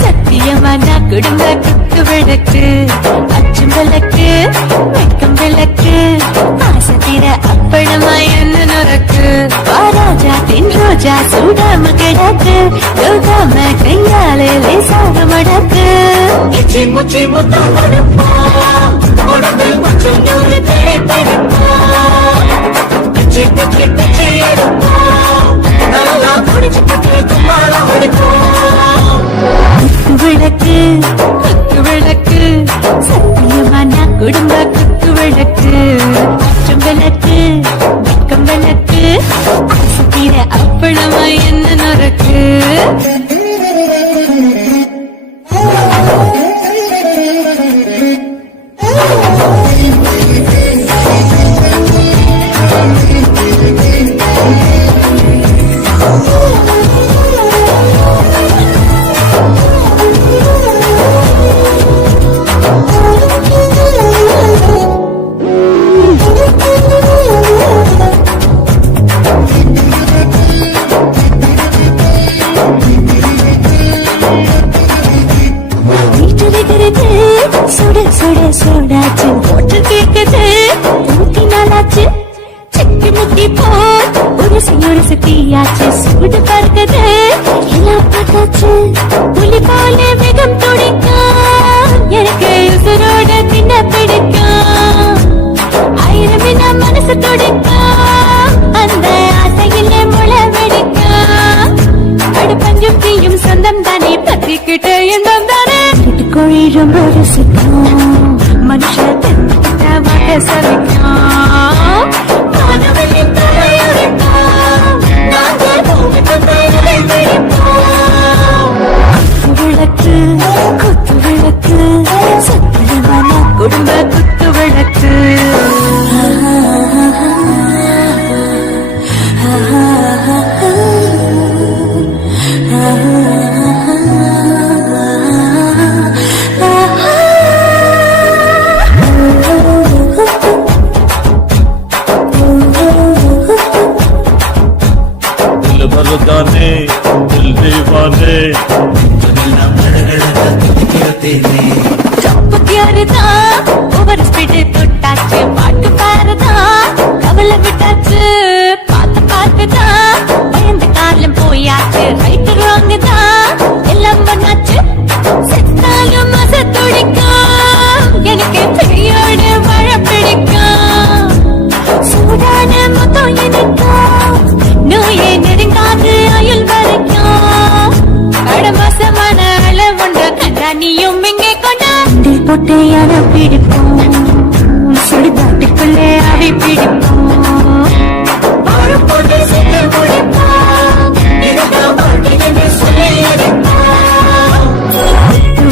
சத்தியமான குடும்ப குத்து விளக்கு, அச்சும் விளக்கு, வெக்கம் விளக்கு, ஆசத்திர அப்பளமா என்ன நுறக்கு, ராஜாத்தின் ரோஜா சூடாம கிடக்கு, யோகாம கையாலே லேசாக மடக்கு. இச்சி முச்சி முத்தம் கொடுப்போம், உடம்பில் முச்சும் நூறு தேய்ப்பெடுப்போம், இச்சி முச்சி பிச்சை எடுப்போம், நல்லா குடிச்சு பட்டு கும்மாளம் எடுப்போம். விளக்கு குத்து விளக்கு, சத்தியமான குடும்ப குத்து விளக்கு, அச்சம் விளக்கு, வெக்கம் விளக்கு, ஆசத்திர அப்பளமா என்ன நுறக்கு. சுட சுட சூடாச்சு போட்டு கேக்குது, ஊட்டி நாளாச்சு, செட்டி முட்டி போல் ஒரு சுத்தியாச்சு, சூடு பார்க்குது, எல்லாம் பார்த்தாச்சு, புலி போல வேகம் துடிக்கும், எனக்கு உசுரோட தின்ன பிடிக்கும், ஆயிரம் என்ன மனசு துடிக்கும், அந்த ஆசையில முளை வெடிக்கும், அடுப்பஞ்சும் தீயும் சொந்தம் தானே, பத்திக்கிட்ட இன்பம் தானே, கோழி ரொம்ப ரசிக்கும், மனுஷன் வாக்க சமைக்கும், மாணவனின் தலையுடைக்கும், நாங்கள் பூமிப்பத்தை பிடிப்போம். விளக்கு குத்து விளக்கு, சத்தியமான குடும்ப குத்து விளக்கு. भरदाने दिल दीवाने டாப் கியர்தா ஓவர் ஸ்பீட் தொட்டாச்சு, பாட்டு பாருதா கவலை விட்டாச்சு, பார்த்து பார்த்துதா பயந்து காலம் போயாச்சு, ரைட்டு ராங் தான் எல்லாம் பண்ணாச்சு, செத்தாலும் மச துடிக்கும், எனக்கு பெரியோடு வாழ பிடிக்கும், சூடான மொத்தம் எனக்கும், நோயே நெருங்காது அயல் வரைக்கும், கடமாசமான அளவுண்ட கண்டானியும் இங்கே கொண்டா போட்டு யார பிடிப்போம், சுடுகாட்டுக்குள்ளே அவை பிடிப்போம், போட்டு சேர்த்து முடிப்போம்,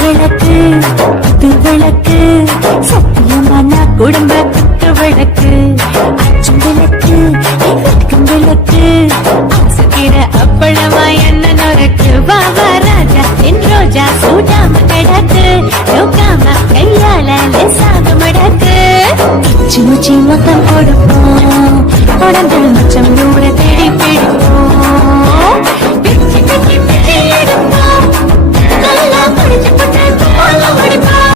விளக்கு குத்து விளக்கு, சத்தியமான குடும்ப குத்து விளக்கு, அச்சும் விளக்கு, வெட்கம் விளக்கு, ஆசத்திர அப்பளமா என்ன நுறக்கு, வாவா ராஜா என் ரோஜா சூடாம கிடக்கு, யோகாம கையால லேசாக மடக்கு, இச்சி முச்சி மொத்தம் கொடுப்போம், உடம்பில் மச்சம் நூறு